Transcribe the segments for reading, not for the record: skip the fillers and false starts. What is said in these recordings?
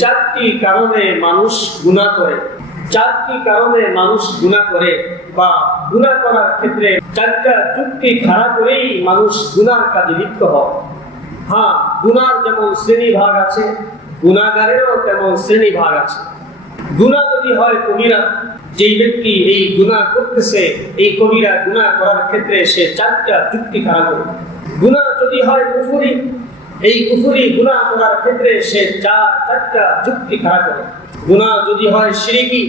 চারটি কারণে মানুষ গুনাহ করে, চারটি কারণে মানুষ গুনাহ করে বা গুনাহ করার ক্ষেত্রে চারটা যুক্তি খাড়া করেই মানুষ গুনাহর কাজে লিপ্ত হয়। হ্যাঁ, গুনাহর যেমন শ্রেণী ভাগ আছে, গুনাহগারেরও তেমন শ্রেণী ভাগ আছে। গুনাহ যদি হয় কবিরা, যেই ব্যক্তি এই গুনাহ করতেছে, এই কবিরা গুনাহ করার ক্ষেত্রে সে চারটা যুক্তি খাড়া করে। গুনাহ যদি হয় কুফরি, এই কুফরি গুনাহ করার ক্ষেত্রে সে চারটা যুক্তি খাড়া করে। গুনাহ যদি হয় শিরকি,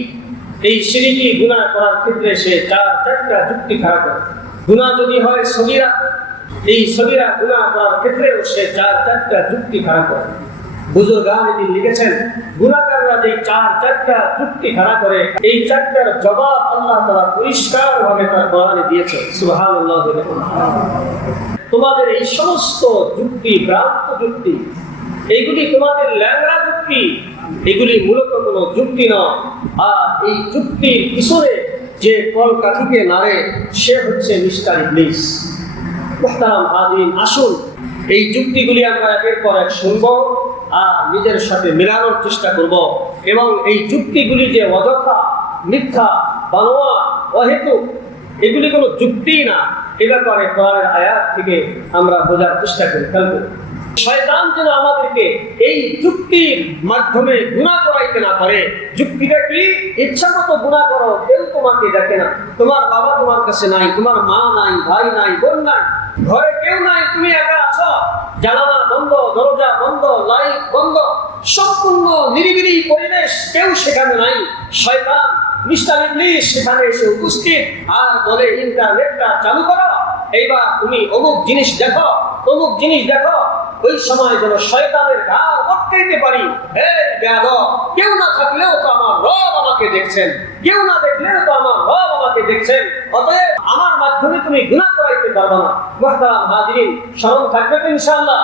এই শিরকি গুনাহ করার ক্ষেত্রে সে চারটা যুক্তি খাড়া করে। গুনাহ যদি হয় সগীরা, এই সগীরা গুনাহ করার ক্ষেত্রেও সে চারটা যুক্তি খাড়া করে। বুজুর্গান লিখেছেন, গুনাহগাররা যে চারটা যুক্তি খাড়া করে, এই চারটার জবাব আল্লাহ তাআলা পরিষ্কারভাবে তার কোরআনে দিয়েছেন। সুবহানাল্লাহ। তোমাদের এই সমস্ত যুক্তি, ভ্রান্ত যুক্তি, এইগুলি তোমাদের ল্যাংড়া যুক্তি, এগুলি মূলত কোনো যুক্তি নয়। আর এই যুক্তির পিছনে যে কলকাঠিকে নাড়ে সে হচ্ছে মিস্টার ইবলিস। মুহতারাম হাজিরিন, আসুন এই যুক্তিগুলি আমরা একের পর এক শুনব আর নিজের সাথে মেলানোর চেষ্টা করব, এবং এই যুক্তিগুলি যে অযথা, মিথ্যা, বানোয়া, অহেতুক, এগুলি কোনো যুক্তি না, এ ব্যাপারে কোরআনের আয়াত থেকে আমরা বোঝার চেষ্টা করি। শয়তান যেন আমাদেরকে এই যুক্তির মাধ্যমে গুনাহ করাইতে না পারে। যুক্তিটা কি? ইচ্ছা মতো গুনাহ করো, কেউ তোমাকে দেখে না, তোমার বাবা তোমার কাছে নাই, তোমার মা নাই, ভাই নাই, বোন নাই, ঘরে কেউ নাই, তুমি একা আছো, জানালা বন্ধ, দরজা বন্ধ, লাইট বন্ধ, সম্পূর্ণ নিরিবিলি পরিবেশ, কেউ সেখানে নাই। শয়তান মিস্টার ইবলিস সেখানে এসে উপস্থিত আর বলে, ইন্টারনেটটা চালু করো, এইবার তুমি অমুক জিনিস দেখো, অমুক জিনিস দেখো। ওই সময় যেন শয়তানের ঘাড় মটকাইতে পারি, এই বেয়াদব, কেউ না থাকলেও তো আমার রব আমাকে দেখছেন, কেউ না দেখলেও তো আমার রব আমাকে দেখছেন, অতএব আমার মাধ্যমে তুমি গুনাহ করাইতে পারবে না। মুহতারাম হাজিরিন, স্মরণ থাকবে তো ইনশাআল্লাহ?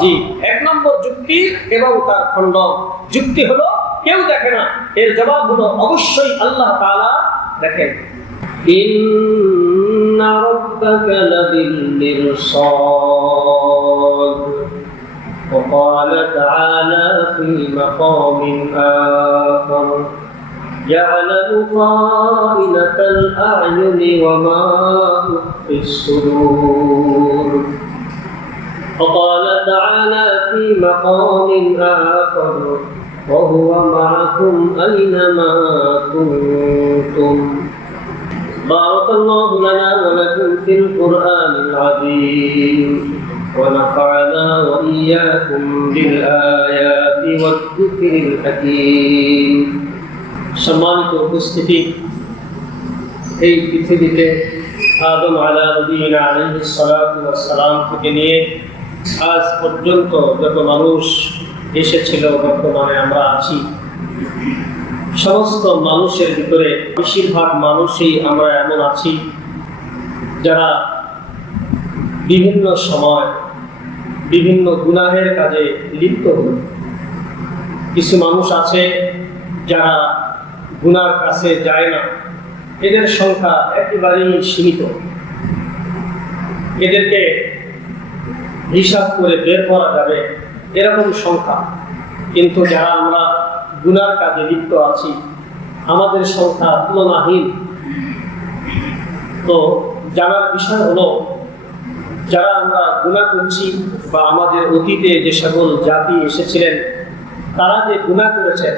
জি। এক নম্বর যুক্তি এবং তার খণ্ডন। যুক্তি হলো কেউ দেখে না, এর জবাব হলো অবশ্যই আল্লাহ তাআলা দেখেন। ইন্না রাব্বাকা লাবিল মিরসাদ। وقال تعالى في مقام آخر يعلم خائنة الأعين وما تخفي الصدور. وقال تعالى في مقام آخر وهو معكم أينما كنتم. بارك الله لنا ولكم في القرآن العظيم ونفعنا وإياكم بالآيات والذكر الحكيم. সম্মানিত উপস্থিতি, এই পৃথিবীতে আদম নবীনা আলাইহিস সালাতু ওয়াস সালাম থেকে নিয়ে আজ পর্যন্ত যত মানুষ এসেছিল, বর্তমানে আমরা আছি, সমস্ত মানুষের ভিতরে বেশিরভাগ মানুষই আমরা এমন আছি যারা বিভিন্ন সময় বিভিন্ন গুনাহের কাজে লিপ্ত হল। কিছু মানুষ আছে যারা গুনার কাছে যায় না, এদের সংখ্যা একেবারেই সীমিত, এদেরকে হিসাব করে বের করা যাবে এরকম সংখ্যা। কিন্তু যারা আমরা গুনার কাজে লিপ্ত আছি, আমাদের সংখ্যা তুলনাহীন। তো জানার বিষয় হলো, যারা আমরা গুনাহ করছি বা আমাদের অতীতে যে সকল জাতি এসেছিলেন তারা যে গুনাহ করেছেন,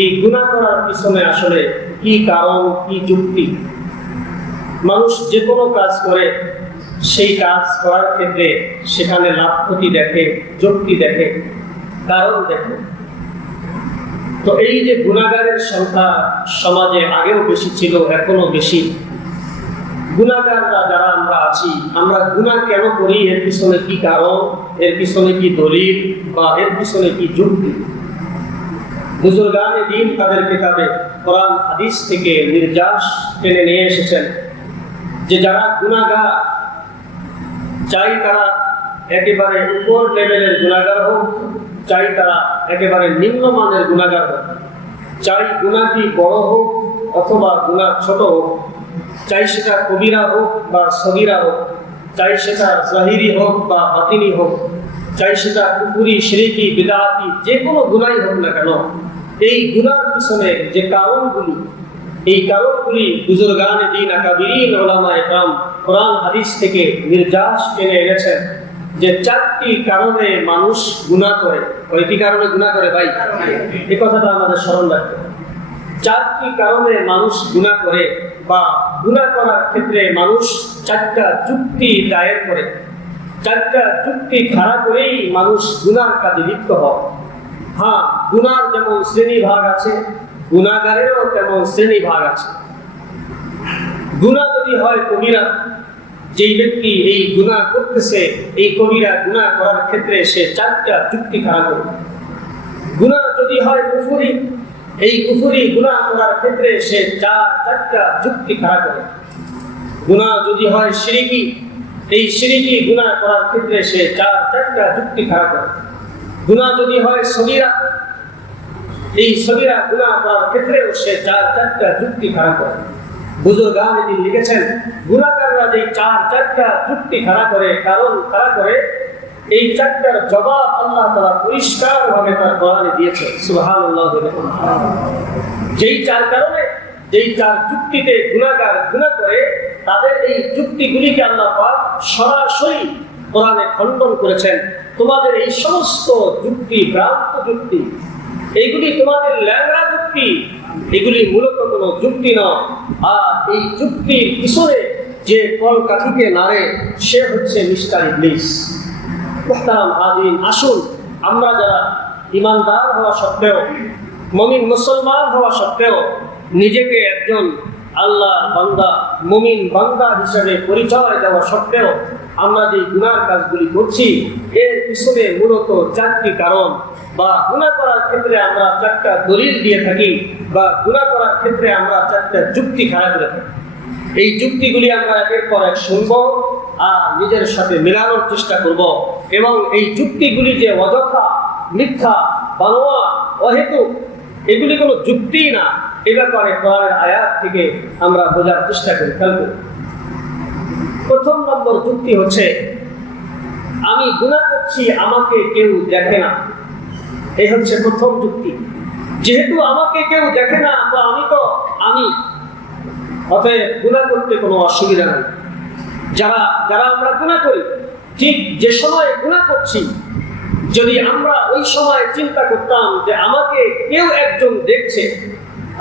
এই গুনাহ করার পিছনে আসলে কি কারণ, কি যুক্তি? মানুষ যে কোনো কাজ করে, সেই কাজ করার ক্ষেত্রে সেখানে লাভ ক্ষতি দেখে, যুক্তি দেখে, কারণ দেখে। তো এই যে গুনাহগারের সংখ্যা সমাজে আগেও বেশি ছিল, এখনো বেশি। গুনাহগাররা যারা আমরা আছি, আমরা গুনাহ কেন করি, এর পিছনে কি কারণ, এর পিছনে কি দলিল বা এর পিছনে কি যুক্তি? বুজুর্গানে দ্বীন তাদের কিতাবে কোরআন হাদিস থেকে নির্যাস টেনে নিয়ে এসেছেন যে যারা গুনাহগার, চাই তারা একেবারে উপর লেভেলের গুনাহগার হোক, চাই তারা একেবারে নিম্নমানের গুনাহগার হোক, চাই গুনাহটি বড় হোক অথবা গুনাহ ছোট হোক, চাই সেটা কবিরা হোক বা সগীরা হোক, চাই সেটা জাহিরি হোক বা বাতিনি হোক, চাই সেটা কুফরি, শিরকি, বিদআতি যে কোনো গুনাহই হোক না কেন, এই গুনার পিছনে যে কারণগুলি, এই কারণগুলি বুজুর্গানে দ্বীন আকাবিরিন উলামায়ে কেরাম কোরআন হাদিস থেকে নির্যাস টেনে এনেছেন যে 4টি কারণে মানুষ গুনাহ করে। কয়টি কারণে গুনাহ করে ভাই? এই কথাটা আমাদের স্মরণ রাখতে হবে। 4টি কারণে মানুষ গুনাহ করে বা গুনাহ করার ক্ষেত্রে মানুষ 4টা যুক্তি দায়ের করে। 4টা যুক্তি খাড়া করেই মানুষ গুনার কাজে লিপ্ত হয়। হ্যাঁ, গুনার যেমন শ্রেণী ভাগ আছে, গুনাহগারেরও তেমন শ্রেণী ভাগ আছে। গুনাহ যদি হয় কবিরা, যেই ব্যক্তি এই গুনাহ করতেছে, এই কবিরা গুনাহ করার ক্ষেত্রে সে 4টা যুক্তি খাড়া করে। গুনাহ যদি হয় কুফরি, এই কুফরি গুনাহ করার ক্ষেত্রে সে 4টা যুক্তি খাড়া করে। গুনাহ যদি হয় শিরকি, এই শিরকি গুনাহ করার ক্ষেত্রে সে 4টা যুক্তি খাড়া করে। গুনাহ যদি হয় সগীরা, এই সগীরা গুনাহ করার ক্ষেত্রেও সে 4টা যুক্তি খাড়া করে। বুজুর্গানে দ্বীন লিখেছেন গুনাহগাররা যে 4টা যুক্তি খাড়া করে, কারণ খাড়া করে, এই 4টার জবাব আল্লাহ তাআলা পরিষ্কারভাবে তার কোরআনে দিয়েছে। সুবহানাল্লাহ। যেই 4 কারণে, যেই 4 যুক্তিতে গুনাহগার গুনাহ করে, তাদের এই যুক্তিগুলিকে আল্লাহ পাক সরাসরি কোরআনে খণ্ডন করেছেন। তোমাদের এই সমস্ত যুক্তি ভ্রান্ত যুক্তি, এইগুলি তোমাদের ল্যাংড়া যুক্তি, এগুলি মূলত কোনো যুক্তি নয়। আর এই যুক্তির পিছনে যে কলকাঠিকে নাড়ে সে হচ্ছে মিস্টার ইবলিস। মুহতারাম হাজিরিন, আসুন আমরা যারা ঈমানদার হওয়া সত্ত্বেও, মুমিন মুসলমান হওয়া সত্ত্বেও নিজেকে একজন আল্লাহর বান্দা, মুমিন বান্দা হিসেবে পরিচয় দেওয়া সত্ত্বেও আমরা যে গুনার কাজগুলি করছি, এর পিছনে মূলত 4টি কারণ, বা গুনাহ করার ক্ষেত্রে আমরা 4টা দলিল দিয়ে থাকি, বা গুনাহ করার ক্ষেত্রে আমরা 4টা যুক্তি খাড়া করে থাকি। এই যুক্তিগুলি আমরা একের পর এক শুনবো আর নিজের সাথে মেলানোর চেষ্টা করব, এবং এই যুক্তিগুলি যে অযথা, মিথ্যা, বানোয়া, অহেতুক, এগুলি কোনো যুক্তি না, এ ব্যাপারে কোরআনের আয়াত থেকে আমরা বোঝার চেষ্টা করি। ফেলব। প্রথম নম্বর যুক্তি হচ্ছে আমি গুনাহ করছি, আমাকে কেউ দেখে না। এই হচ্ছে প্রথম যুক্তি। যেহেতু আমাকে কেউ দেখে না, তো আমি, অতএব গুনাহ করতে কোনো অসুবিধা নেই। যারা আমরা গুনাহ করি, ঠিক যে সময় গুনাহ করছি, যদি আমরা ওই সময় চিন্তা করতাম যে আমাকে কেউ একজন দেখছে,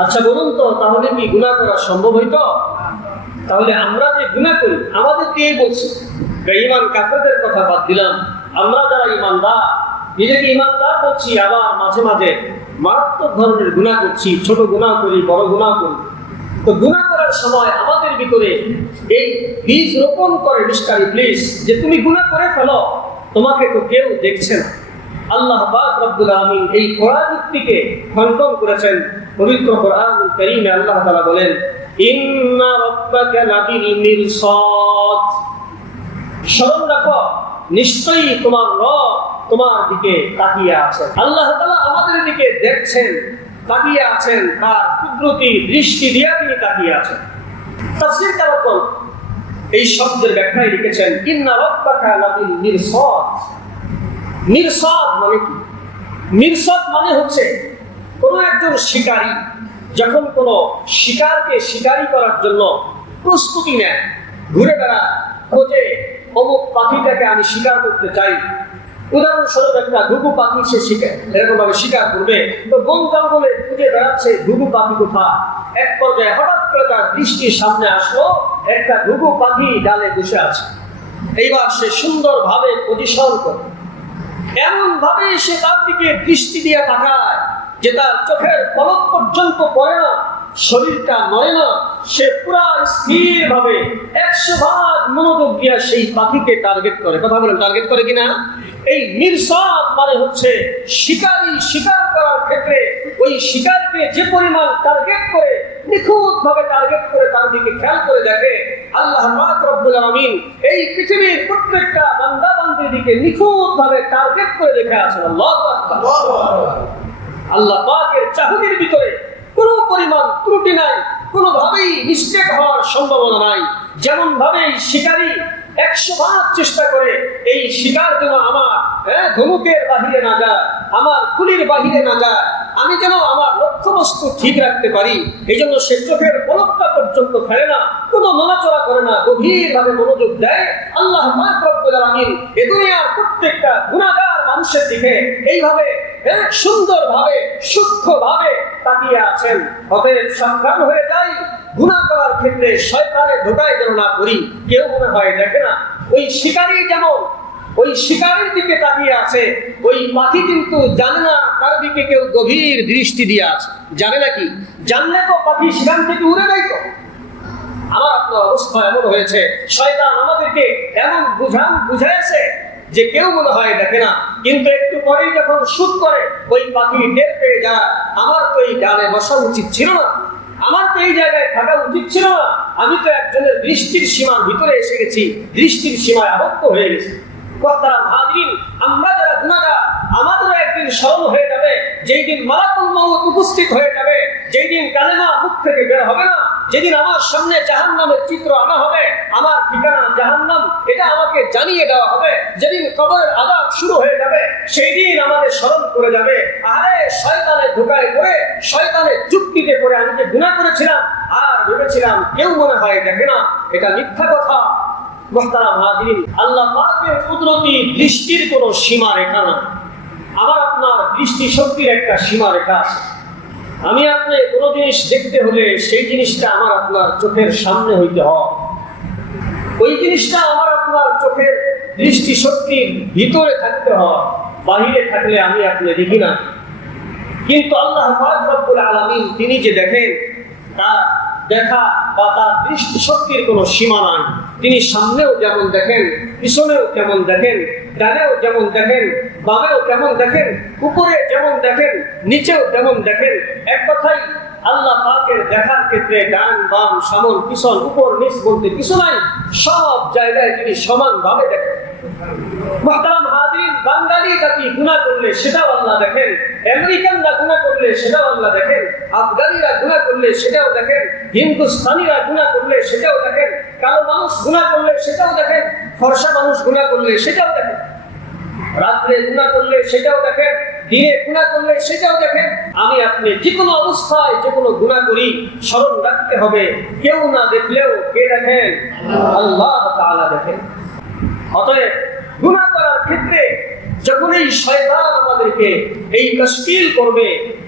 আচ্ছা বলুন তো, তাহলে কি গুনাহ করা সম্ভব হইতো? তাহলে আমরা যে গুনাহ করি আমাদের কে বলছে? বেঈমান কাফেরদের কথা বাদ দিলাম, আমরা যারা ঈমানদার, নিজেকে ঈমানদার বলছি, আবার মাঝে মাঝে মারাত্মক ধরনের গুনাহ করছি, ছোট গুনাহ করি, বড় গুনাহ করি। তো গুনাহ করার সময় আমাদের ভিতরে এই বীজ রোপণ করে মিস্টার ইবলিস যে তুমি গুনাহ করে ফেলো, তোমাকে তো কেউ দেখছে না। আল্লাহ পাক রব্বুল আলামিন এই কোরআন যুক্তিকে খণ্ডন করেছেন। পবিত্র কোরআনুল কারীমে আল্লাহ তাআলা বলেন, ইন্না রাব্বাকা লাবিল মিরসাদ। স্মরণ রাখো, নিশ্চয়ই তোমার রব তোমার দিকে তাকিয়ে আছেন। আল্লাহ তাআলা আমাদের দিকে দেখছেন, তাকিয়ে আছেন, তার কুদরতি দৃষ্টি দিয়ে তিনি তাকিয়ে আছেন। তাফসীর কারকগণ এই শব্দের ব্যাখ্যায় লিখেছেন, ইন্না রাব্বাকা লাবিল মিরসাদ। মিরসাদ মানে কি? মিরসাদ মানে হচ্ছে কোনো একজন শিকারী যখন কোনো শিকারকে শিকারি করার জন্য প্রস্তুতি নেয়, ঘুরে বেড়ায়, খোঁজে অমুক পাখিটাকে আমি শিকার করতে চাই। উদাহরণস্বরূপ একটা ঘুঘু পাখি সে এরকম ভাবে শিকার করবে, তো বন জঙ্গলে খুঁজে বেড়াচ্ছে ঘুঘু পাখি কোথায়। এক পর্যায়ে হঠাৎ করে তার দৃষ্টির সামনে আসলো একটা ঘুঘু পাখি ডালে বসে আছে। এইবার সে সুন্দরভাবে পজিশন করে, এমন ভাবে সে তার দিকে দৃষ্টি দিয়ে তাকায় যে তার চোখের পলক পর্যন্ত পড়ে না, শরীরটা নড়ে না, সে পুরা স্থির ভাবে 100% মনোযোগ দিয়ে সেই পাখিকে টার্গেট করে। কথা বলেন, টার্গেট করে কিনা? এই মিরসাদ মানে হচ্ছে শিকারী শিকার করার ক্ষেত্রে ওই শিকারকে যে পরিমাণ টার্গেট করে, নিখুঁত ভাবে টার্গেট করে তার দিকে খেয়াল করে দেখে, আল্লাহ পাক রব্বুল আলামিন এই পৃথিবীর প্রত্যেকটা বান্দা বান্দির দিকে নিখুঁত ভাবে টার্গেট করে দেখে আছেন। আল্লাহু আকবার। আল্লাহ পাকের চাহনির ভিতরে কোনো পরিমাণ ত্রুটি নাই, কোনোভাবেই মিস্টেক হওয়ার সম্ভাবনা নাই। যেমন ভাবে শিকারী 100 বার চেষ্টা করে এই শিকার যেন আমার ধনুকের বাহিরে না যায়, আমার গুলির বাহিরে না যায়, আমি যেন আমার লক্ষ্যবস্তু ঠিক রাখতে পারি। এই জন্য সে চোখের পলকটা পর্যন্ত ফেলে না, কোনো নড়াচড়া করে না, গভীরভাবে মনোযোগ দেয়। আল্লাহ পাক রব্বুল আলামিন এই দুনিয়ার প্রত্যেকটা গুনাহগার মানুষের দিকে এইভাবে সুন্দরভাবে সূক্ষ্মভাবে তাকিয়ে আছেন। অতএব সাবধান হয়ে যাই, গুনাহ করার ক্ষেত্রে শয়তানের ধোঁকায় যেন না পড়ি। কেউ মনে হয় দেখে না, ওই শিকারী যেমন ওই শিকারের দিকে তাকিয়ে আছে, ওই পাখি কিন্তু জানে না তার দিকে কেউ গভীর দৃষ্টি দিয়ে আছে। জানে নাকি? জানলে তো পাখি সেখান থেকে উড়ে যাইতো। আমার আপনার অবস্থা এমন হয়েছে, শয়তান আমাদেরকে এমন বুঝাইছে যে কেউ মনে হয় দেখে না, কিন্তু একটু পরেই যখন শুট করে ওই পাখি টের পেয়ে যায়, আমার তো এই ডালে বসা উচিত ছিল না, আমার তো এই জায়গায় থাকা উচিত ছিল না, আমি তো একজনের দৃষ্টির সীমার ভিতরে এসে গেছি, দৃষ্টির সীমায় আবদ্ধ হয়ে গেছি। আমরা যারা গুনাহগার, আমাদেরও একদিন স্মরণ হয়ে যাবে, যেই দিন মালাকুল মউত উপস্থিত হয়ে যাবে, যেই দিন কালেমা মুখ থেকে বের হবে না, যেদিন আমার সামনে জাহান্নামের চিত্র আনা হবে, আমার ঠিকানা জাহান্নাম, এটা আমাকে জানিয়ে দেওয়া হবে, যেদিন কবরের আযাব শুরু হয়ে যাবে, সেই দিন আমাদের স্মরণ করে যাবে, আরে শয়তানের ধোঁকায় পড়ে, শয়তানের যুক্তিতে পড়ে আমি যে গুনাহ করেছিলাম আর ভেবেছিলাম কেউ মনে হয় দেখে না, এটা মিথ্যা কথা। মুহতারাম হাজিরিন, আল্লাহ পাকের কুদরতি দৃষ্টির কোনো সীমা রেখা না। আমার আপনার দৃষ্টি শক্তির একটা সীমা রেখা আছে। আমি আপনি কোনো জিনিস দেখতে হলে সেই জিনিসটা আমার আপনার চোখের সামনে হইতে হয়, ওই জিনিসটা আমার আপনার চোখের দৃষ্টি শক্তির ভিতরে থাকতে হয়, বাহিরে থাকলে আমি আপনি দেখি না। কিন্তু আল্লাহ পাক রব্বুল আলামিন তিনি যে দেখেন, তার দেখা বা তার দৃষ্টি শক্তির কোনো সীমা নাই। তিনি সামনেও যেমন দেখেন, পিছনেও যেমন দেখেন, ডানেও যেমন দেখেন, বামেও যেমন দেখেন, উপরে যেমন দেখেন, নিচেও যেমন দেখেন। এক কথাই আল্লাহ পাকের দেখার ক্ষেত্রে ডান বাম সামন পিছন উপর নিচ বলতে কিছু নাই, সব জায়গায় তিনি সমানভাবে দেখেন। মুহতারাম হাজিরিন, বাঙালি জাতি গুনাহ করলে সেটাও আল্লাহ দেখেন, আমেরিকানরা গুনাহ করলে সেটাও আল্লাহ দেখেন, আফগানিরা গুনাহ করলে সেটাও দেখেন, হিন্দুস্তানিরা গুনাহ করলে সেটাও দেখেন, কালো মানুষ গুনাহ করলে সেটাও দেখেন, ফর্সা মানুষ গুনাহ করলে সেটাও দেখেন, রাত্রে গুনাহ করলে সেটাও দেখেন, দিনে গুনাহ করলে সেটাও দেখেন। আমি আপনি যে কোনো অবস্থায় যে কোনো গুনাহ করি, স্মরণ রাখতে হবে কেউ না দেখলেও কে দেখেন? আল্লাহ তাআলা দেখেন। অতএব গুনাহ করার ক্ষেত্রে যখন এই শয়তান আমাদেরকে এই তশকিল করবে,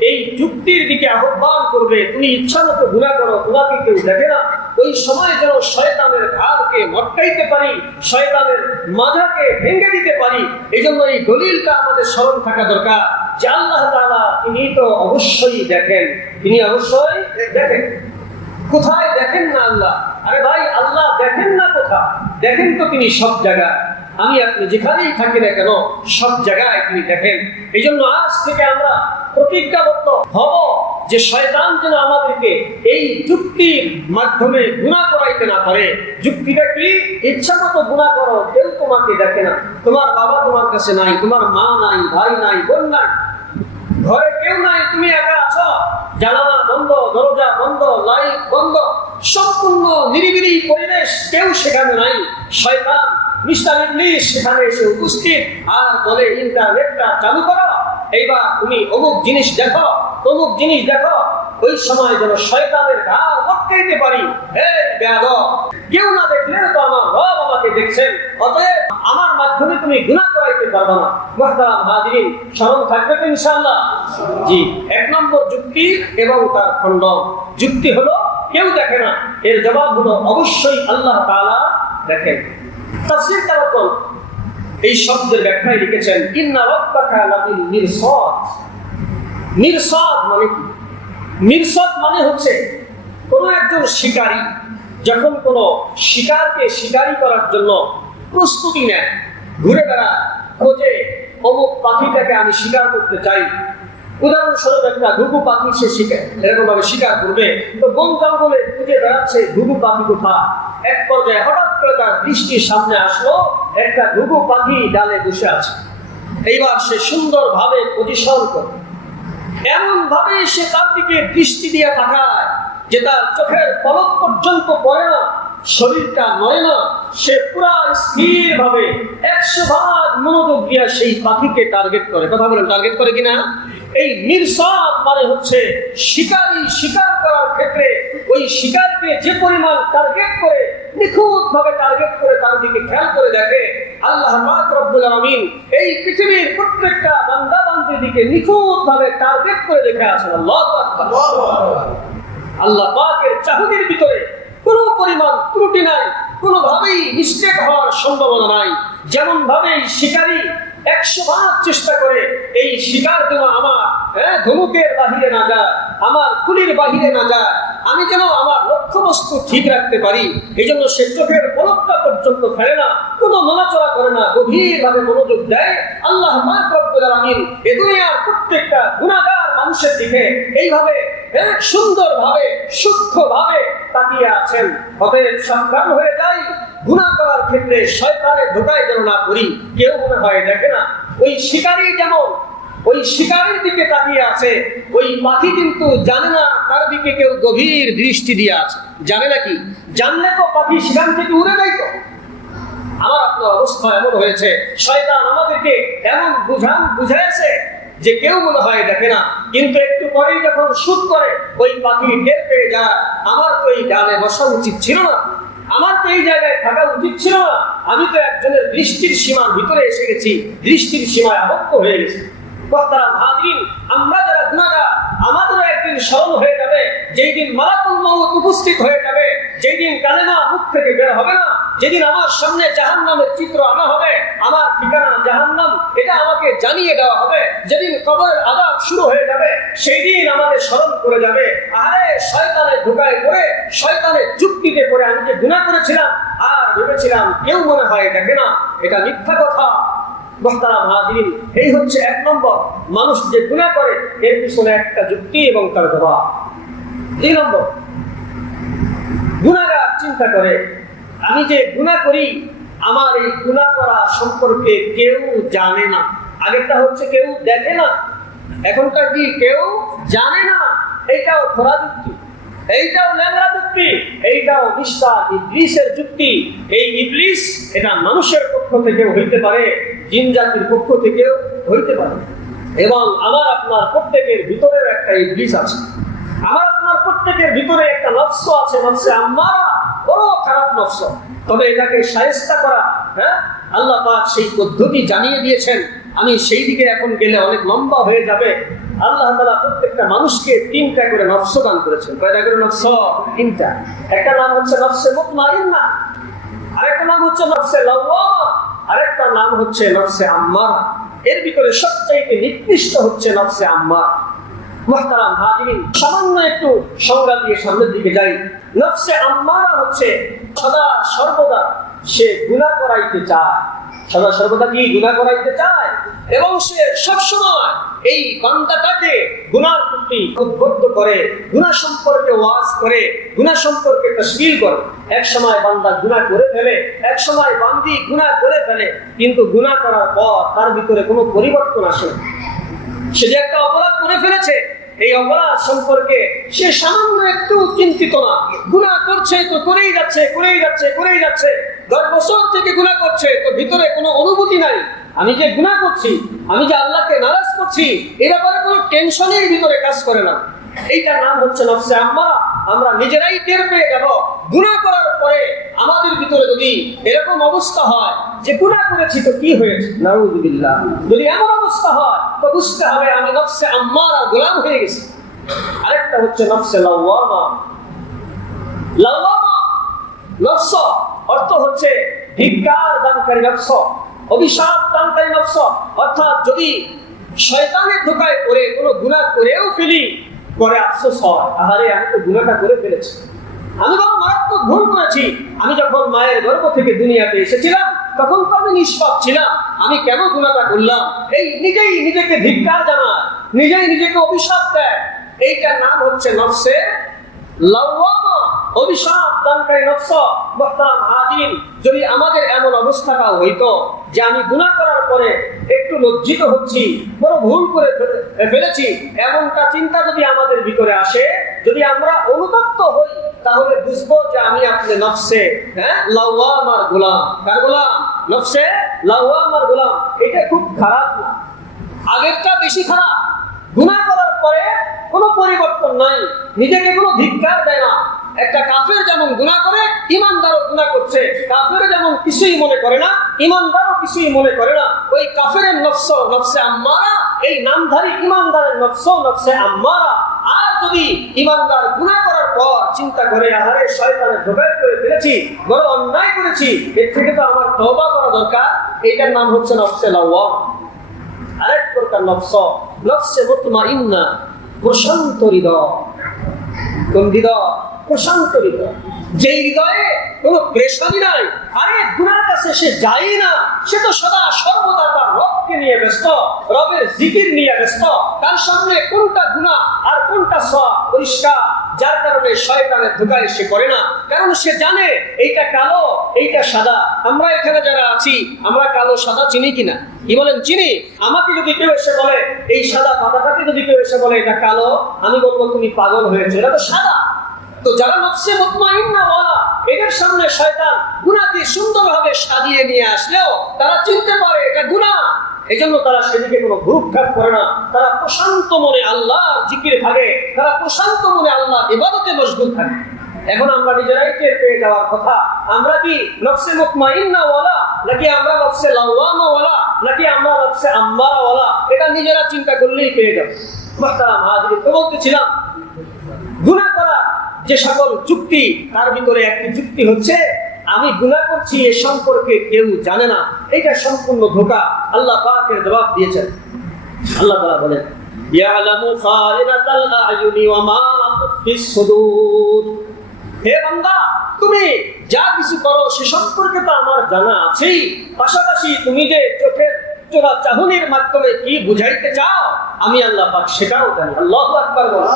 এই যুক্তির দিকে আহ্বান করবে, তুমি ইচ্ছা মতো গুনাহ করো, তোমাকে কেউ দেখে না, ওই সময় যেন শয়তানের ঘাড়কে মটকাইতে পারি, শয়তানের মাথাকে ভেঙে দিতে পারি। এই জন্য এই দলিলটা আমাদের স্মরণ থাকা দরকার যে আল্লাহ তাআলা তিনি তো অবশ্যই দেখেন, তিনি অবশ্যই দেখেন। কোথায় দেখেন না আল্লাহ? আরে ভাই, আল্লাহ দেখেন না কোথায়? দেখেন তো তিনি সব জায়গায়। আমি আপনি যেখানেই থাকি না কেন সব জায়গায় তিনি দেখেন। এই জন্য আজ থেকে আমরা প্রতিজ্ঞাবদ্ধ হব যে শয়তান যেন আমাদেরকে এই যুক্তির মাধ্যমে গুনাহ করাইতে না পারে। যুক্তিটা কি? ইচ্ছা মতো গুনাহ করো, কেউ তোমাকে দেখে না, তোমার বাবা তোমার কাছে নাই, তোমার মা নাই, ভাই নাই, বোন নাই, ঘরে কেউ নাই, তুমি একা আছো, জানালা বন্ধ, দরজা বন্ধ, লাইট বন্ধ, সম্পূর্ণ নিরিবিলি পরিবেশ, কেউ সেখানে নাই। শয়তান মিস্টার ইবলিস সেখানে এসে উপস্থিত আর বলে ইন্টারনেটটা চালু করো, এইবার তুমি অমুক জিনিস দেখো, অমুক জিনিস দেখো। ওই সময় যেন শয়তানের ঘাড় মটকাইতে পারি, এই বেয়াদব, কেউ না দেখলেও তো আমার রব আমাকে দেখছেন, অতএব আমার মাধ্যমে তুমি গুনাহ করাইতে পারবে না। মুহতারাম হাজিরিন, স্মরণ থাকবে তো ইনশাআল্লাহ? জি। এক নম্বর যুক্তি এবং তার খণ্ডন। যুক্তি হলো কেউ দেখে না, এর জবাব হলো অবশ্যই আল্লাহ তাআলা দেখেন। তাফসীর তাওয়াক্কুল এই শব্দের ব্যাখ্যায় লিখেছেন, ইন্না রাব্বাকা লাবিল মিরসাদ। মিরসাদ মানে কি? মিরসাদ মানে হচ্ছে কোনো একজন শিকারী যখন কোনো শিকারকে শিকারি করার জন্য প্রস্তুতি নেয়, ঘুরে বেড়ায়, খোঁজে অমুক পাখিটাকে আমি শিকার করতে চাই। উদাহরণস্বরূপ একটা ঘুঘু পাখি সে শিকার এরকম ভাবে শিকার করবে, তো বন জঙ্গলে খুঁজে বেড়াচ্ছে ঘুঘু পাখি কোথায়। এক পর্যায়ে হঠাৎ করে তার দৃষ্টির সামনে আসলো একটা ঘুঘু পাখি ডালে বসে আছে। এইবার সে সুন্দরভাবে পজিশন করে, এমন ভাবে সে তার দিকে দৃষ্টি দিয়ে তাকায় যে তার চোখের পলক পর্যন্ত পড়ে না, শরীরটা নড়ে না, সে পুরা স্থির ভাবে 100 ভাগ মনোযোগ দিয়া সেই পাখিকে টার্গেট করে। কথা বলেন, টার্গেট করে কিনা? এই মিরসাদ মানে হচ্ছে শিকারী শিকার করার ক্ষেত্রে ওই শিকারকে যে পরিমাণ টার্গেট করে, নিখুঁত ভাবে টার্গেট করে তার দিকে খেয়াল করে দেখে, আল্লাহ পাক রব্বুল আলামিন এই পৃথিবীর প্রত্যেকটা বান্দা বান্দির দিকে নিখুঁত ভাবে টার্গেট করে দেখে আছেন। আল্লাহু আকবার। আল্লাহ পাকের চাহনির ভিতরে কোনো পরিমাণ ত্রুটি নাই, কোনোভাবেই মিস্টেক হওয়ার সম্ভাবনা নাই। যেমন ভাবে শিকারী 100 ভাগ চেষ্টা করে এই শিকার যেন আমার ধনুকের বাহিরে না যায়, আমার কুলির বাহিরে না যায়, আমি যেন আমার লক্ষ্যবস্তু ঠিক রাখতে পারি, এই জন্য সে চোখের পলকটা পর্যন্ত ফেলে না, কোনো নড়াচড়া করে না, গভীরভাবে মনোযোগ দেয়। আল্লাহ পাক রব্বুল আলামিন এই দুনিয়ার প্রত্যেকটা গুনাহগার মানুষের দিকে এইভাবে সুন্দরভাবে সূক্ষ্মভাবে তাকিয়ে আছেন। অতএব সাবধান হয়ে যাই, গুনাহ করার ক্ষেত্রে শয়তানের ধোঁকায় যেন না পড়ি। কেউ মনে হয় দেখে না। ওই শিকারী যেমন ওই শিকারের দিকে তাকিয়ে আছে, ওই পাখি কিন্তু জানে না তার দিকে কেউ গভীর দৃষ্টি দিয়ে আছে। জানে নাকি? জানলে তো পাখি সেখান থেকে উড়ে যাইতো। আমার আপনার অবস্থা এমন হয়েছে, শয়তান আমাদেরকে এমন বুঝাইছে যে কেউ মনে হয় দেখে না, কিন্তু একটু পরেই যখন শুট করে ওই পাখি টের পেয়ে যায়, আমার তো এই ডালে বসা উচিত ছিল না, আমার তো এই জায়গায় থাকা উচিত ছিল না, আমি তো একজনের দৃষ্টির সীমার ভিতরে এসে গেছি, দৃষ্টির সীমায় আবদ্ধ হয়ে গেছি। আমরা যারা গুনাহগার, আমাদেরও একদিন স্মরণ হয়ে যাবে, যেই দিন মালাকুল মউত উপস্থিত হয়ে যাবে, যেই দিন কালেমা মুখ থেকে বের হবে না, যেদিন আমার সামনে জাহান্নামের চিত্র আনা হবে, আমার ঠিকানা জাহান্নাম, এটা আমাকে জানিয়ে দেওয়া হবে, যেদিন কবরের আযাব শুরু হয়ে যাবে, সেই দিন আমাদের স্মরণ করে যাবে, আরে শয়তানের ধোঁকায় পড়ে, শয়তানের যুক্তিতে পড়ে আমি যে গুনাহ করেছিলাম আর ভেবেছিলাম কেউ মনে হয় দেখে না, এটা মিথ্যা কথা। মুহতারাম হাজিরিন, এই হচ্ছে 1 নম্বর, মানুষ যে গুনাহ করে এর পিছনে একটা যুক্তি এবং তার জবাব। 2 নম্বর, গুনাহগার চিন্তা করে আমি যে গুনাহ করি, আমার এই গুনাহ করা সম্পর্কে কেউ জানে না। আগেরটা হচ্ছে কেউ দেখে না, এখনটা কি কেউ জানে না। এইটাও খোরা যুক্তি, এইটাও ল্যাংড়া যুক্তি, এইটাও মিশকা ইবলিসের যুক্তি। এই ইবলিস এটা মানুষের পক্ষ থেকেও হইতে পারে, জিন জাতির পক্ষ থেকেও হইতে পারে, এবং আমার আপনার প্রত্যেকের ভিতরের একটা ইবলিস আছে। আমার আপনার প্রত্যেকের ভিতরে একটা নফস আছে, নফসে আম্মারা, বড় খারাপ নফস। তবে এটাকে শায়েস্তা করা, আল্লাহ পাক সেই পদ্ধতি জানিয়ে দিয়েছেন। আমি সেই দিকে এখন গেলে অনেক লম্বা হয়ে যাবে। আল্লাহ তাআলা প্রত্যেকটা মানুষকে 3টা করে নফস দান করেছেন। কয়টা করে নফস? 3টা। একটা নাম হচ্ছে নফসে মুতমাইন্না, আরেকটা নাম হচ্ছে নফসে লাওয়ামা, আরেকটা নাম হচ্ছে নফসে আম্মারা। এর ভিতরে সবচাইতে নিকৃষ্ট হচ্ছে নফসে আম্মারা। মুহতারাম হাজিরিন, সামান্য একটু সংজ্ঞা দিয়ে সামনের দিকে যাই। নফসে আম্মারা হচ্ছে সদা সর্বদা সে গুনাহ করাইতে চায়, সদা সর্বদা কি গুনাহ করাইতে চায়, এবং সে সবসময় এই বান্দাটাকে গুনাহর প্রতি উদ্বুদ্ধ করে, গুনাহ সম্পর্কে ওয়াজ করে, গুনাহ সম্পর্কে তাশবির করে। এক সময় বান্দা গুনাহ করে ফেলে, এক সময় বান্দি গুনাহ করে ফেলে, কিন্তু গুনাহ করার পর তার ভিতরে কোনো পরিবর্তন আসে না। সে যে একটা অপরাধ করে ফেলেছে, এই অপরাধ সম্পর্কে সে সামান্য একটু চিন্তিত না। গুনাহ করছে তো করেই যাচ্ছে, করেই যাচ্ছে, করেই যাচ্ছে। 10 বছর থেকে গুনাহ করছে, তো ভিতরে কোনো অনুভূতি নাই। আমি যে গুনাহ করছি, আমি যে আল্লাহকে নারাজ করছি, এই ব্যাপারে কোনো টেনশনই ভিতরে কাজ করে না। এইটার নাম হচ্ছে নফসে আম্মারা। আমরা নিজেরাই টের পেয়ে যাব। গুনাহ করার পরে আমাদের ভিতরে যদি এরকম অবস্থা হয় যে গুনাহ করেছি তো কি হয়েছে, নাউযুবিল্লাহ, যদি এমন অবস্থা হয় তো বুঝতে হবে আমি নফসে আম্মারার গোলাম হয়ে গেছি। আরেকটা হচ্ছে নফসে লাওয়ামা। লাওয়ামা নফস অর্থ হচ্ছে ধিক্কার দানকারী নফস, অভিশাপ দানকারী নফস। অর্থাৎ যদি শয়তানের ধোঁকায় পড়ে কোনো গুনাহ করেও ফেলি, পরে আফসোস হয়, আহারে আমি তো গুনাহটা করে ফেলেছি, আমি বড় মারাত্মক ভুল করেছি। আমি যখন মায়ের গর্ভ থেকে দুনিয়াতে এসেছিলাম তখন তো আমি নিষ্পাপ ছিলাম, আমি কেন গুনাহটা করলাম? এই নিজেই নিজেকে ধিক্কার জানায়, নিজেই নিজেকে অভিশাপ দেয়। এইটার নাম হচ্ছে নফসে লাওয়ামা। অভিশাপ দানকারী নফস। মুহতারাম হাজিরিন, যদি আমাদের এমন অবস্থাটা হইতো যে আমি গুনাহ করার পরে একটু লজ্জিত হচ্ছি, বড় ভুল করে ফেলেছি, এমনটা চিন্তা যদি আমাদের ভিতরে আসে, যদি আমরা অনুতপ্ত হই, তাহলে বুঝবো যে আমি আপনি নফসে লাওয়ামার গোলাম। কার গোলাম? নফসে লাওয়ামার গোলাম। এটা খুব খারাপ না, আগেরটা বেশি খারাপ। গুনাহ করার পরে কোনো পরিবর্তন নাই, নিজেকে কোনো ধিক্কার দেয় না। একটা কাফের যেমন গুনাহ করে, ইমানদারও গুনাহ করছে। কাফের যেমন কিছুই মনে করে না, ইমানদারও কিছুই মনে করে না। ওই কাফেরের নফস নফসে আম্মারা, এই নামধারী ইমানদারের নফস নফসে আম্মারা। আর যদি ইমানদার গুনাহ করার পর চিন্তা করে, আহারে শয়তানের ধোঁকায় করে ফেলেছি, বড় অন্যায় করেছি, এর থেকে তো আমার তওবা করা দরকার, এইটার নাম হচ্ছে নফসে লাওয়াম। আরেক প্রকার নফস, নফসে মুতমাইন্না, প্রশান্ত হৃদয়। কোন হৃদয়? প্রশান্ত হৃদয়, যে হৃদয়ে কোনো প্রেশানি নাই। আরে গুনার কাছে সে যায় না, সে তো সদা সর্বদা তার রবকে নিয়ে ব্যস্ত, রবের জিকির নিয়ে ব্যস্ত। তার সামনে কোনটা গুনাহ আর কোনটা সওয়াব পরিষ্কার, যার কারণে শয়তানের ধোঁকায় সে পড়ে না। কারণ সে জানে এইটা কালো, এইটা সাদা। আমরা এখানে যারা আছি, আমরা কালো সাদা চিনি কিনা? কি বলেন? চিনি। আমাকে যদি কেউ এসে বলে এই সাদা পাতাটাকে যদি কেউ এসে বলে এটা কালো, আমি বলবো তুমি পাগল হয়েছে, এটা তো সাদা। তো যারা নফসে মুতমাইন্না ওয়ালা, এদের সামনে শয়তান গুনাহকে সুন্দরভাবে সাজিয়ে নিয়ে আসলেও তারা চিনতে পারে এটা গুনাহ। এজন্য তারা সেদিকে কোনো ভ্রুক্ষেপ করে না। তারা প্রশান্ত মনে আল্লাহর জিকিরে থাকে, তারা প্রশান্ত মনে আল্লাহর ইবাদতে মশগুল থাকে। এখন আমরা নিজেরাই টের পেয়ে যাওয়ার কথা, আমরা কি নফসে মুতমাইন্না ওয়ালা, নাকি আমরা নফসে লাওয়ামা ওয়ালা, নাকি আমরা নফসে আম্মারা ওয়ালা? এটা নিজেরা চিন্তা করলেই পেয়ে যাবে। মুহতারাম হাজিরিন, তো বলতেছিলাম গুনাহ করা যে সকল যুক্তি, তার ভিতরে একটি যুক্তি হচ্ছে আমি গুনাহ করছি এ সম্পর্কে কেউ জানে না। এটা সম্পূর্ণ ধোঁকা। আল্লাহ পাকের জবাব দিয়েছেন। আল্লাহ তাআলা বলেন, ইয়ালামু খায়িনাতাল আয়ুনি ওয়া মা তুফিস সুদূর। হে বান্দা, তুমি যা কিছু করো সে সম্পর্কে তো আমার জানা আছেই, পাশাপাশি তুমি যে চোখের চোরা চাহনির মাধ্যমে কি বুঝাইতে চাও, আমি আল্লাহ পাক সেটাও জানি। আল্লাহু আকবার বলো।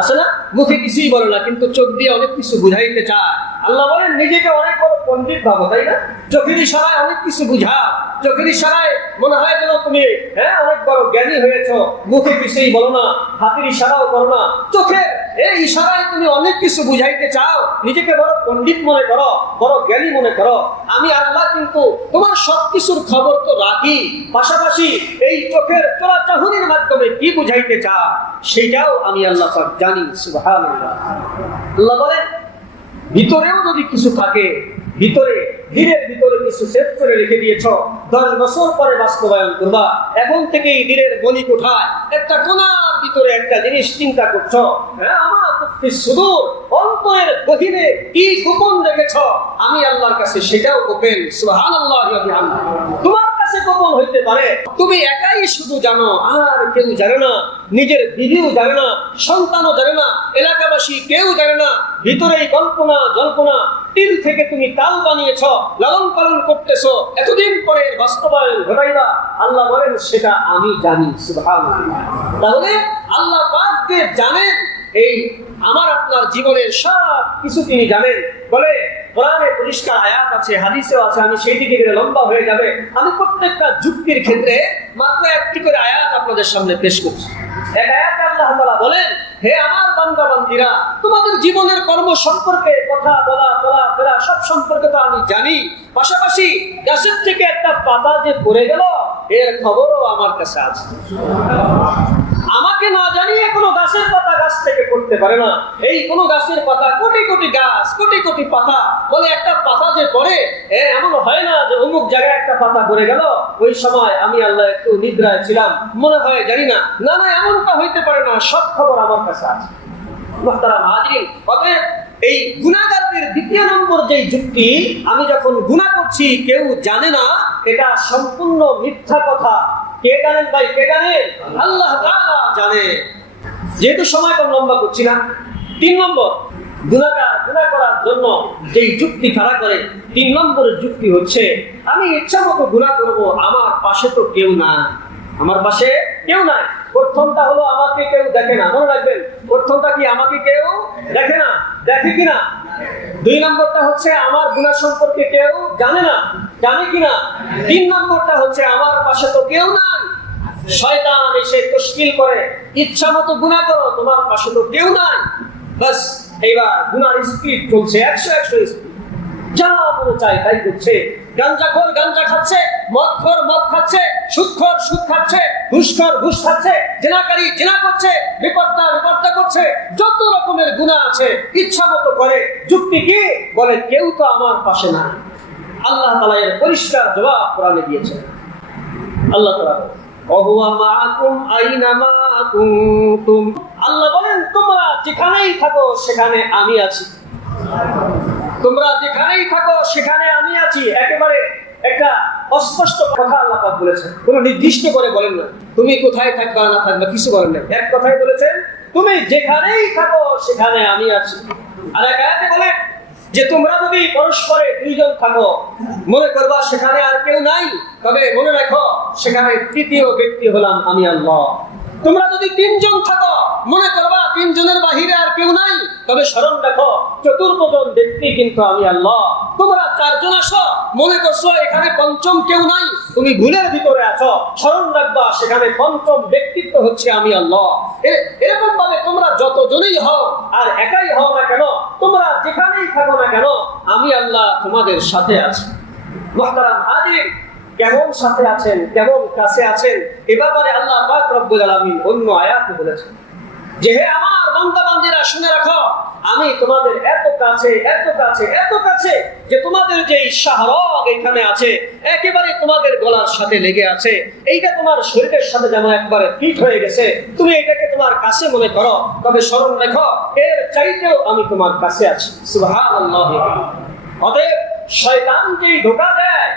আসলে মুখে কিছুই বলো না, কিন্তু চোখ দিয়ে অনেক কিছু বুঝাইতে চায়। আল্লাহ বলেন, নিজেকে অনেক বড় পণ্ডিত ভাবো, তাই না? চোখের ইশারায় অনেক কিছু বুঝাও, চোখের ইশারায় মনে হয় যেন তুমি অনেক বড় জ্ঞানী হয়েছ। মুখে কিছুই বলো না, হাতের ইশারাও করো না, চোখের এই ইশারায় তুমি অনেক কিছু বুঝাইতে চাও, নিজেকে বড় পণ্ডিত মনে করো, বড় জ্ঞানী মনে করো। আমি আল্লাহ কিন্তু তোমার সবকিছুর খবর তো রাখি, পাশাপাশি এই চোখের চোরা চাহনির মাধ্যমে কি বুঝাইতে চাও সেটাও আমি আল্লাহ পাক জানি। সুবহানাল্লাহ। আল্লাহ বলেন, ভিতরেও যদি কিছু থাকে, ভিতরে দিলের ভিতরে কিছু সেট করে রেখে দিয়েছ, 10 বছর পরে বাস্তবায়ন করবা। এখন থেকেই দিলের গলি কোঠায় একটা কোণার ভিতরে একটা জিনিস চিন্তা করছো, আমার সুদূর অন্তরের গহীনে কি গোপন রেখেছ, আমি আল্লাহর কাছে সেটাও গোপন। সুবহানাল্লাহ। তোমার কাছে গোপন হইতে পারে, তুমি একাই শুধু জানো, আর কেউ জানে না। নিজের বিবিও জানে না, সন্তানও জানে না, এলাকাবাসী কেউ জানে না। ভিতরেই কল্পনা জল্পনা, তিল থেকে তুমি তাল বানিয়েছ, লালন পালন করতেছো, এতদিন পরে বাস্তবায়ন ঘটাইবা। আল্লাহ বলেন, সেটা আমি জানি। সুবহানাল্লাহ। তাহলে আল্লাহ পাক যে জানেন এই আমার আপনার জীবনের সব কিছু তিনি জানেন। বলে কোরআনে পরিষ্কার আয়াত আছে, হাদিসেও আছে, আমি সেই দিকে গেলে লম্বা হয়ে যাবে। আমি প্রত্যেকটা যুক্তির ক্ষেত্রে মাত্র একটি করে আয়াত আপনাদের সামনে পেশ করছি। এক আয়াতে আল্লাহ তাআলা বলেন, হে আমার বান্দা বান্দীরা, তোমাদের জীবনের কর্ম সম্পর্কে, কথা বলা চলাফেরা সব সম্পর্কে তো আমি জানি। পাশাপাশি গাছের থেকে একটা পাতা যে পড়ে গেল, এর খবরও আমার কাছে আছে। আমাকে না জানিয়ে কোনো গাছের পাতা গাছ থেকে পড়তে পারে না। এই কোনো গাছের পাতা, কোটি কোটি গাছ, কোটি কোটি পাতা, বলে একটা পাতা যে পড়ে, এমন হয় না যে অমুক জায়গায় একটা পাতা পড়ে গেল, ওই সময় আমি আল্লাহ একটু নিদ্রায় ছিলাম, মনে হয় জানি না। না না, এমনটা হইতে পারে না, সব খবর আমার কাছে আছে। মুহতারাম হাজিরিন, অতএব এই গুনাহগারদের দ্বিতীয় নম্বর যেই যুক্তি, আমি যখন গুনাহ করছি কেউ জানে না, এটা সম্পূর্ণ মিথ্যা কথা। কে জানেন ভাই? কে জানেন? আল্লাহ তাআলা জানে। যেহেতু সময় কম, লম্বা করছি না। 3 নম্বর, গুনাহগার গুনাহ করার জন্য যেই যুক্তি খাড়া করে, 3 নম্বরের যুক্তি হচ্ছে, আমি ইচ্ছা মতো গুনাহ করবো, আমার পাশে তো কেউ নাই, আমার পাশে কেউ নাই। প্রথমটা হলো আমাকে কেউ দেখে না, মনে রাখবেন। প্রথমটা কি? আমাকে কেউ দেখে না। দেখে কিনা? 2 নম্বরটা হচ্ছে আমার গুনাহ সম্পর্কে কেউ জানে না, জানে কিনা? 3 নম্বরটা হচ্ছে আমার পাশে তো কেউ নাই, শয়তান এসে তশকিল করে ইচ্ছা মতো গুনাহ করো, তোমার পাশে তো কেউ নাই। বাস এইবার গুনার স্পিড চলছে 100 স্পিড, যা মনে চায় তাই করছে। গাঞ্জাখোর গাঞ্জা খাচ্ছে, মদখোর মদ খাচ্ছে, সুদখোর সুদ খাচ্ছে, ঘুষখোর ঘুষ খাচ্ছে, জিনাকারী জিনা করছে, বিপর্দা করছে, যত রকমের গুনাহ আছে ইচ্ছা মতো করে। যুক্তি কি? বলে কেউ তো আমার পাশে নাই। আল্লাহ তাআলা এর পরিষ্কার জবাব কোরআনে দিয়েছেন। আল্লাহ তাআলা ওহুয়া মাআকুম আইনামা কুনতুম, আল্লাহ বলেন তোমরা যেখানেই থাকো সেখানে আমি আছি। তোমরা যেখানেই থাকো সেখানে আমি আছি। একেবারে একটা অস্পষ্ট কথা আল্লাহ পাক বলেছেন, কোনো নির্দিষ্ট করে বলেন না তুমি কোথায় থাকবা না থাকবা, কিছু বলেন না, এক কথাই বলেছেন তুমি যেখানেই থাকো সেখানে আমি আছি। আর এক আয়াতে বলেন যে তোমরা যদি পরস্পরে 2 জন থাকো, মনে করবা সেখানে আর কেউ নাই, তবে মনে রাখো সেখানে তৃতীয় ব্যক্তি হলাম আমি আল্লাহ। তোমরা যদি 3 জন থাকো, মনে করবা 3 জনের বাহিরে আর কেউ নাই, তবে স্মরণ রাখো চতুর্থ জন ব্যক্তি কিন্তু আমি আল্লাহ। তোমরা 4 জন আসো, মনে করছো এখানে পঞ্চম কেউ নাই, তুমি ভুলের ভিতরে আছো, স্মরণ রাখবা সেখানে পঞ্চম ব্যক্তিত্ব হচ্ছে আমি আল্লাহ। এরকম ভাবে তোমরা যতজনই হও আর একাই হও না কেন, তোমরা যেখানেই থাকো না কেন, আমি আল্লাহ তোমাদের সাথে আছি। মুহতারাম হাজির, কেমন সাথে আছেন, কেমন কাছে আছেন, এ ব্যাপারে আল্লাহ পাক রব্বুল আলামিন অন্য আয়াতে বলেছেন যে হে আমার বান্দা বান্দীরা শুনে রাখো, আমি তোমাদের এত কাছে এত কাছে এত কাছে যে তোমাদের যে শাহরগ এখানে আছে একেবারে তোমাদের গলার সাথে লেগে আছে, এইটা তোমার শরীরের সাথে যেমন একবারে ফিট হয়ে গেছে, তুমি এটাকে তোমার কাছে মনে করো, তবে স্মরণ রেখো এর চাইতেও আমি তোমার কাছে আছি। সুবহানাল্লাহ। অতএব শয়তান যেই ধোঁকা দেয়,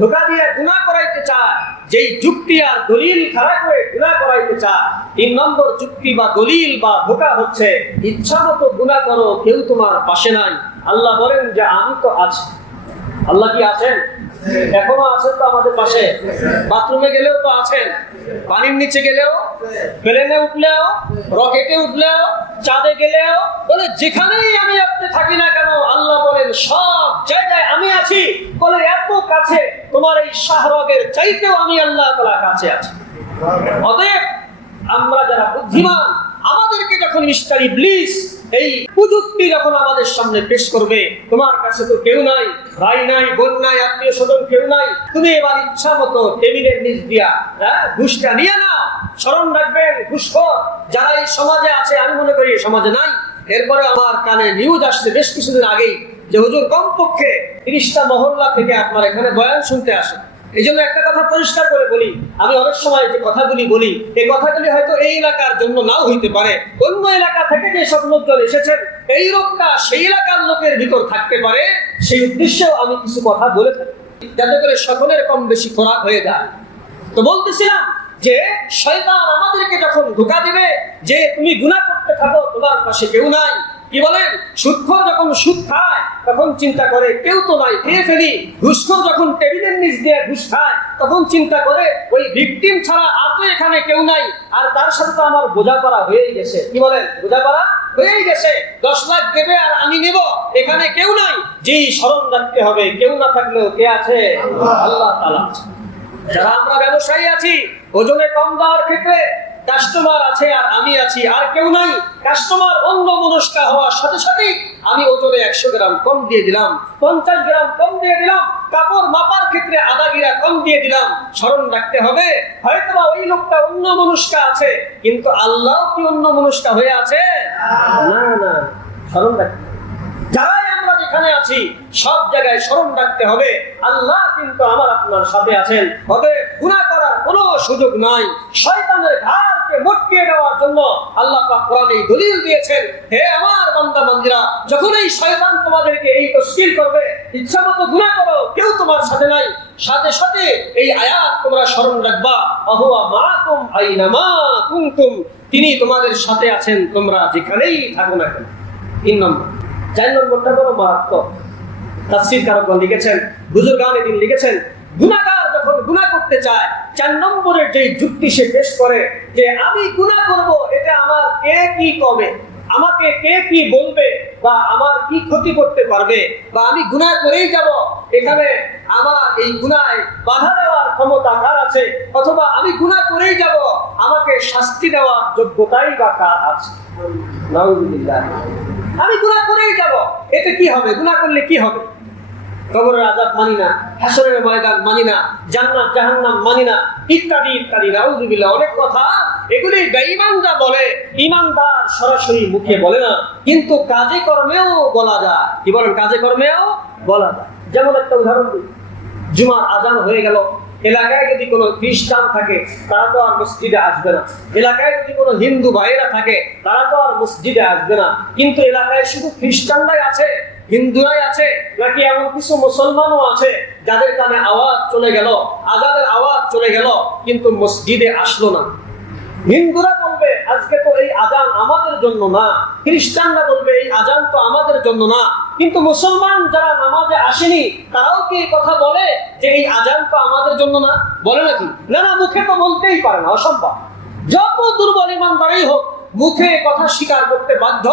ধোঁকা দিয়ে গুনাহ করাইতে চায়, যেই যুক্তি আর দলিল খাড়া করে গুনাহ করাইতে চায়, 3 নম্বর যুক্তি বা দলিল বা ধোঁকা হচ্ছে ইচ্ছা মতো গুনাহ করো, কেউ তোমার পাশে নাই। আল্লাহ বলেন যে আমি তো আছি। আল্লাহ কি আছেন? এখনো আছেন তো আমাদের পাশে। বাথরুমে গেলেও তো আছেন, পানির নিচে গেলেও, প্লেনে উঠলেও, রকেটে উঠলেও, চাঁদে গেলেও, বলে যেখানেই আমি আপনি থাকি না কেন, আল্লাহ বলেন সব জায়গায় আমি আছি। বলে এত কাছে, তোমার এই শাহরগের চাইতেও আমি আল্লাহ তাআলা কাছে আছি। অতএব আমরা যারা বুদ্ধিমান, আমাদেরকে যখন মিস্টার ইবলিস এই কুযুক্তি যখন আমাদের সামনে পেশ করবে, তোমার কাছে তো কেউ নাই, ভাই নাই, বোন নাই, আত্মীয় স্বজন কেউ নাই, তুমি এবার ইচ্ছা মতো টেবিলের নিচ দিয়া ঘুষটা নিয়ে নাও। স্মরণ রাখবেন ঘুষখোর যারা এই সমাজে আছে, আমি মনে করি এই সমাজে নাই। এরপরে আমার কানে নিউজ আসছে বেশ কিছুদিন আগেই যে হুজুর কমপক্ষে 30টা মহল্লা থেকে আপনার এখানে বয়ান শুনতে আসে। এই জন্য একটা কথা পরিষ্কার করে বলি, আমি অনেক সময় যে কথাগুলি বলি, এই কথাগুলি হয়তো এই এলাকার জন্য নাও হইতে পারে, অন্য এলাকা থেকে যে সব লোকজন এসেছেন এই রোগটা সেই এলাকার লোকের ভিতর থাকতে পারে, সেই উদ্দেশ্যেও আমি কিছু কথা বলে থাকি, যাতে করে সকলের কম বেশি খোরাক হয়ে যায়। তো বলতেছিলাম যে শয়তান আমাদেরকে যখন ধোঁকা দিবে যে তুমি গুনাহ করতে থাকো, তোমার পাশে কেউ নাই, কি বলেন, সুদখোর যখন সুদ খায় তখন চিন্তা করে কেউ তো নাই, খেয়ে ফেলি। ঘুষখোর যখন টেবিলের নিচ দিয়ে ঘুষ খায় তখন চিন্তা করে ওই ভিকটিম ছাড়া আর তো এখানে কেউ নাই, আর তার সাথে তো আমার বোঝাপড়া হয়েই গেছে। কি বলেন, বোঝাপড়া হয়েই গেছে, 10 লাখ দেবে আর আমি নেব, এখানে কেউ নাই। যেই স্মরণ রাখতে হবে কেউ না থাকলেও কে আছে? আল্লাহ তাআলা আছে। যারা আমরা ব্যবসায়ী আছি, ওজনে কম দেওয়ার ক্ষেত্রে কাস্টমার আছে আর আমি আছি, আর কেউ নাই। কাস্টমার অন্য মনস্ক হওয়ার সাথে সাথে আমি ওজনে 100 গ্রাম কম দিয়ে দিলাম, 50 গ্রাম কম দিয়ে দিলাম, কাপড় মাপার ক্ষেত্রে আধা গিরা কম দিয়ে দিলাম। স্মরণ রাখতে হবে হয়তোবা ওই লোকটা অন্য মনস্ক আছে, কিন্তু আল্লাহ কি অন্য মনস্ক হয়ে আছে? না না, স্মরণ রাখতে হবে। যারাই আমরা যেখানে আছি সব জায়গায় স্মরণ রাখতে হবে আল্লাহ কিন্তু আমার আপনার সাথে আছেন। অতএব গুনাহ করার কোনো সুযোগ নাই। শয়তানের ঘাড়কে মটকিয়ে দেওয়ার জন্য আল্লাহ পাক কোরআনে দলিল দিয়েছেন, হে আমার বান্দা বান্দীরা, যখন এই শয়তান তোমাদেরকে এই তশকিল করবে ইচ্ছামতো গুনাহ করো, কেউ তোমার সাথে নাই, সাথে সাথে এই আয়াত তোমরা স্মরণ রাখবা, আহুয়া মাআকুম আইনামা কুনতুম, তিনি তোমাদের সাথে আছেন তোমরা যেখানেই থাকো না কেন। 3 নম্বর। 4 নম্বরটা বড় মারাত্মক। তাফসীর কারকগণ লিখেছেন, বুজুর্গানে দিন লিখেছেন, গুনাহগার যখন গুনাহ করতে চায় 4 নম্বরের যে যুক্তি সে পেশ করে যে আমি গুনাহ করব, এটা আমার কে কি কবে, আমাকে কে কি বলবে, বা আমার কি ক্ষতি করতে পারবে, বা আমি গুনাহ করেই যাব, এখানে আমার এই গুনাহে বাধা দেওয়ার ক্ষমতা কার আছে, অথবা আমি গুনাহ করেই যাব, আমাকে শাস্তি দেওয়ার যোগ্যতাই বা কার আছে? নাউযুবিল্লাহ। আমি গুনাহ করেই যাব, এতে কি হবে? গুনাহ করলে কি হবে? কবরের আযাব মানি না, হাসরের ময়দান মানি না, জান্নাত জাহান্নাম মানি না, ইত্যাদি ইত্যাদি। নাউযুবিল্লাহ। অনেক কথা এগুলি বেঈমানরা বলে, ঈমানদার সরাসরি মুখে বলে না, কিন্তু কাজে কর্মেও বলা যায়। কি বলেন? কাজে কর্মেও বলা যায়। যেমন একটা উদাহরণ দিই, জুমার আজান হয়ে গেল, এলাকায় যদি কোনো খ্রিস্টান থাকে তারা তো আর মসজিদে আসবে না, এলাকায় যদি কোনো হিন্দু ভাইয়েরা থাকে তারা তো আর মসজিদে আসবে না, কিন্তু এলাকায় শুধু খ্রিস্টানরাই আছে, হিন্দুরাই আছে, নাকি এমন কিছু মুসলমানও আছে যাদের কানে আওয়াজ চলে গেল, আজানের আওয়াজ চলে গেল, কিন্তু মসজিদে আসলো না। হিন্দুরা বলবে আজকে তো এই আজান আমাদের জন্য না, খ্রিস্টানরা বলবে এই আজান তো আমাদের জন্য না, কিন্তু মুসলমান যারা নামাজে আসেনি তারাও কি এই কথা বলে যে এই আজান তো আমাদের জন্য না? বলে নাকি? না না, মুখে তো বলতেই পারে না, অসম্ভব। যত দুর্বল ইমানদারই হোক, মুখে কথা স্বীকার করতে বাধ্য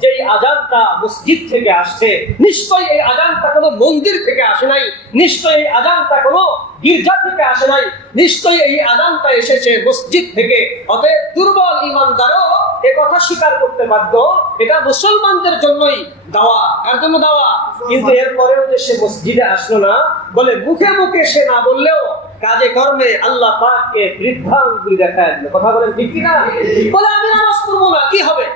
যে এই আজানটা মসজিদ থেকে আসছে, নিশ্চয়ই এই আজানটা কোনো মন্দির থেকে আসে নাই, নিশ্চয়ই এই আজানটা কোনো গির্জা থেকে আসে নাই, নিশ্চয়ই এই আজানটা এসেছে মসজিদ থেকে। অতএব দুর্বল ইমানদারও এ কথা স্বীকার করতে বাধ্য এটা মুসলমানদের জন্যই দাওয়া। কার জন্য দাওয়া? কিন্তু এরপরেও যে সে মসজিদে আসলো না, বলে মুখে মুখে সে না বললেও কাজে কর্মে আল্লাহ পাককে বৃদ্ধাঙ্গুলি দেখায় দিল। কথা বলেন ঠিক কিনা? বলে আমি নামাজ পড়বো না, কি হবে?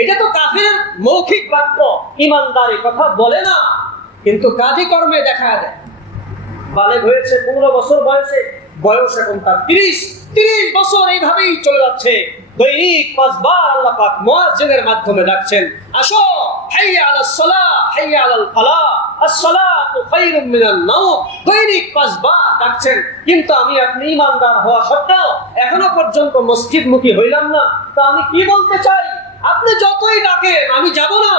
এটা তো কাফিরের মৌখিক বাক্য, ইমানদারি কথা বলে না, কিন্তু কাজে কর্মে দেখা দেয়। বালেগ হয়েছে 15 বছর বয়সে, বয়স এখন তার 30 বছর, এইভাবেই চলে যাচ্ছে। দৈনিক 5 বার আল্লাহ পাক মুয়াজ্জিনের মাধ্যমে ডাকছেন, আসো, হাইয়া আলাস সালাহ, হাইয়া আলাল ফালাহ, আস-সালাতু খায়রুম মিনান নাওম। দৈনিক 5 বার ডাকছেন, কিন্তু আমি আপনি ইমানদার হওয়া সত্ত্বেও এখনো পর্যন্ত মসজিদমুখী হইলাম না। তো আমি কি বলতে চাই, আপনি যতই ডাকেন আমি যাব না,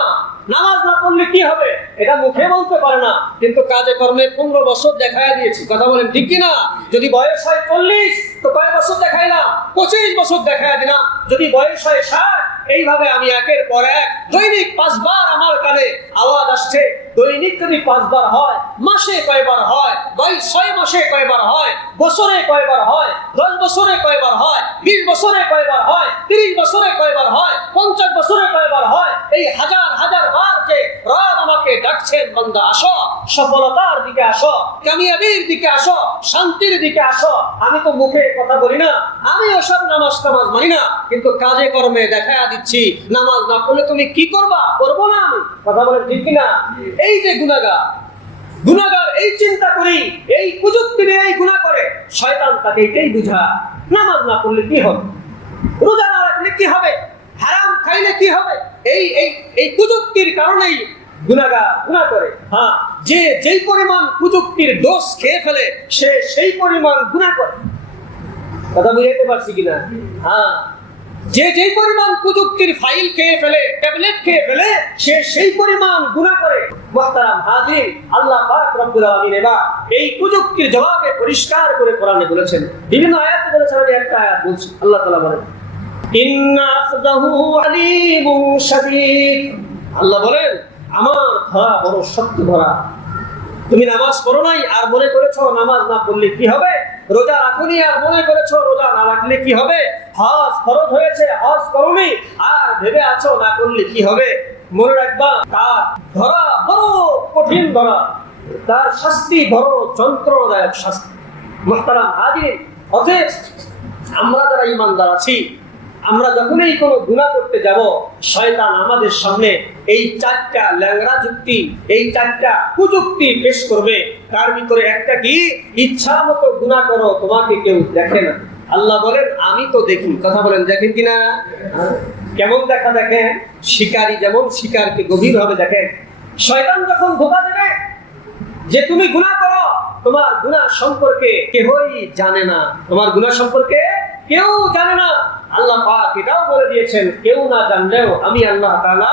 নামাজ না পড়লে কি হবে? এটা মুখে বলতে পারে না, কিন্তু কাজে কর্মে 15 বছর দেখায় দিয়েছি। কথা বলেন ঠিক কিনা? যদি বয়স হয় 40 তো কয় বছর দেখাইলাম? 25 বছর দেখায় দিলাম। যদি বয়স হয় 60, এইভাবে আমি একের পর এক দৈনিক 5 বার আমার কানে আওয়াজ আসছে। দৈনিক যদি 5 বার হয়, মাসে কয়বার হয়? 6 মাসে কয়বার হয়? বছরে কয়বার হয়? 10 বছরে কয়বার হয়? 20 বছরে কয়বার হয়? 30 বছরে কয়বার হয়? 50 বছরে কয়বার হয়? এই হাজার হাজার বার যে রব আমাকে ডাকছেন, বান্দা আসো, সফলতার দিকে আসো, কামিয়াবির দিকে আসো, শান্তির দিকে আসো। আমি তো মুখে কথা বলি না, আমি ওসব নামাজ টামাজ মানি না, কিন্তু কাজে কর্মে দেখা দিচ্ছি। নামাজ না পড়লে তুমি কি করবা? করবো না আমি। কথা বলেন ঠিক কিনা? এই যে গুনাহগার এই চিন্তা করি, এই কুযুক্তি নিয়ে এই গুনাহ করে, শয়তান তাকে এটাই বুঝায় নামাজ না পড়লে কি হবে, রোজা না রাখলে কি হবে, হারাম খাইলে কি হবে। এই কুযুক্তির কারণেই গুনাহগার গুনাহ করে। হ্যাঁ, যে যেই পরিমাণ কুযুক্তির দোষ খেয়ে ফেলে সে সেই পরিমাণ গুনাহ করে। কথা বুঝাইতে পারছি কিনা? হ্যাঁ, যে যেই পরিমাণ কুযুক্তির ফাইল খেয়ে ফেলে, ট্যাবলেট খেয়ে ফেলে, সে সেই পরিমাণ গুনাহ করে। মুহতারাম হাজির, আল্লাহ পাক রব্বুল আলামিন এবার এই কুযুক্তির জবাবে পরিষ্কার করে কোরআনে বলেছেন, বিভিন্ন আয়াতে বলেছেন। আমি একটা আয়াত বলছি, আল্লাহ তাআলা বলেন, ইন্না আখযাহু আলীমুন শাদীদ। আল্লাহ বলেন আমার ধরা বড় শক্ত ধরা। তুমি নামাজ পড়ো নাই আর মনে করেছো নামাজ না পড়লে কি হবে, রোজা রাখোনি আর মনে করেছো রোজা না রাখলে কি হবে, হজ ফরজ হয়েছে হজ করোনি আর ভেবে আছো না করলে কি হবে। মনে রাখবা তার ধরা বড় কঠিন ধরা, তার শাস্তি বড় যন্ত্রণাদায়ক শাস্তি। মুহতারাম হাজির, অতএব আমরা যারা ঈমানদার আছি, আমরা যখনই কোনো গুনাহ করতে যাব, শয়তান আমাদের সামনে এই 4টা ল্যাংড়া যুক্তি, এই 4টা কুযুক্তি পেশ করবে। তার ভিতরে একটা কি, ইচ্ছা মতো গুনাহ করো, তোমাকে কেউ দেখে না। আল্লাহ বলেন আমি তো দেখি। কথা বলেন দেখেন কিনা? কেমন দেখা দেখেন? শিকারী যেমন শিকারকে গভীরভাবে দেখেন। শয়তান যখন ধোঁকা দেবে যে তুমি গুনাহ করো, তোমার গুনাহ সম্পর্কে কেউই জানে না, তোমার গুনাহ সম্পর্কে কেউ জানে না। আল্লাহ পাক এটাও বলে দিয়েছেন, কেউ না জানলেও আমি আল্লাহ তাআলা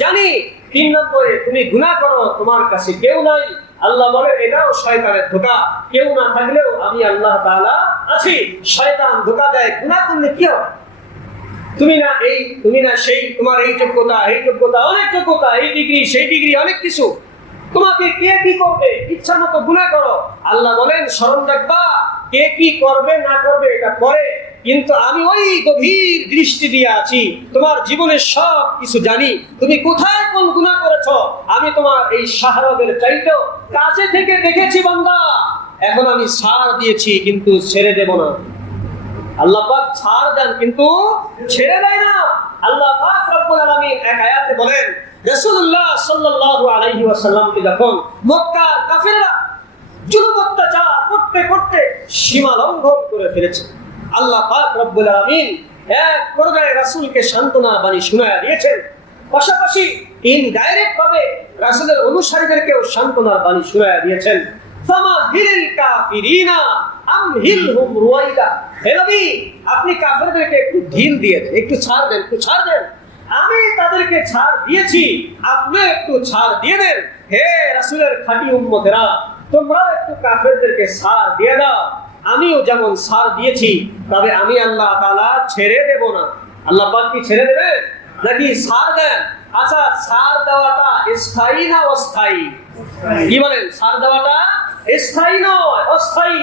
জানি। 3 নম্বরে, তুমি গুনাহ করো, তোমার কাছে কেউ নাই। আল্লাহ বলে এটাও শয়তানের ধোঁকা, কেউ না থাকলেও আমি আল্লাহ তাআলা আছি। শয়তান ধোঁকা দেয়, গুনাহ করলে কি হয়? তুমি না সেই, তোমার এই যোগ্যতা, অনেক যোগ্যতা, এই ডিগ্রি, সেই ডিগ্রি, অনেক কিছু। তোমাকে কে কি করবে, ইচ্ছা মতো গুনাহ করো। আল্লাহ বলেন স্মরণ রাখবা, কে কি করবে না করবে এটা পরে, কিন্তু আমি ওই গভীর দৃষ্টি দিয়ে আছি, তোমার জীবনের সব কিছু জানি। তুমি কোথায় কোন গুনাহ করেছো, আমি তোমার এই শাহরগের চাইতেও কাছে থেকে দেখেছি বান্দা। এখন আমি ছাড় দিয়েছি, কিন্তু ছেড়ে দেব না। আল্লাহ পাক ছাড় দেন, কিন্তু ছেড়ে দেয় না। আল্লাহ পাক রব্বুল আলামিন এক আয়াতে বলেন, রাসূলুল্লাহ সাল্লাল্লাহু আলাইহি ওয়াসাল্লামকে যখন মক্কার কাফেররা জুলুম অত্যাচার করতে করতে সীমা লঙ্ঘন করে ফেলেছে, আল্লাহ পাক রব্বুল আলামিন এক পর্যায়ে রাসূলকে সান্ত্বনার বাণী শোনায়া দিয়েছেন, পাশাপাশি ইনডাইরেক্ট ভাবে রাসূলের অনুসারীদেরকেও সান্ত্বনার বাণী শোনায়া দিয়েছেন। ফামাহিল কাফিরিনা আমহিলহুম রুয়াইদা। হে নবী, আপনি কাফেরদেরকে একটু ঢিল দিয়ে দেন, একটু ছাড় দেন, একটু ছাড় দেন। আমি তাদেরকে ছাড় দিয়েছি, আপনি একটু ছাড় দিয়ে দেন। হে রাসূলের খাঁটি উম্মতেরা, তোমরাও একটু কাফেরদেরকে ছাড় দিয়ে দাও। আমিও যেমন ছাড় দিয়েছি, তবে আমি আল্লাহ তাআলা ছেড়ে দেব না। আল্লাহ পাক কি ছেড়ে দেবেন নাকি ছাড় দেন? আচ্ছা, ছাড় দেওয়াটা স্থায়ী না অস্থায়ী? কি বলেন? ছাড় দেওয়াটা স্থায়ী নয়, অস্থায়ী।